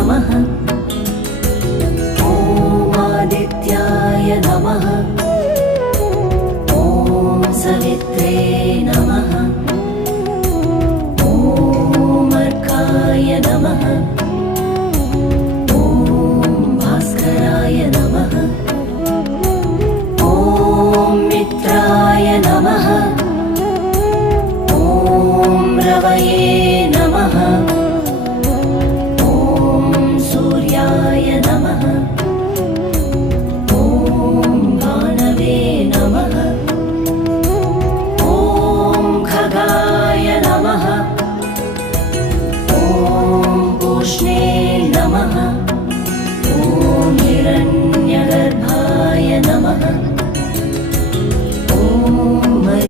नमः। ॐ आदित्याय नमः। ॐ सवित्रे नमः। ॐ अर्काय नमः। ॐ भास्कराय नमः। ॐ मित्राय नमः। ॐ रवये नमः। ॐ सूर्याय नमः। ॐ भानवे नमः। ॐ खगाय नमः। ॐ पूष्णे नमः। ॐ हिरण्यगर्भाय नमः।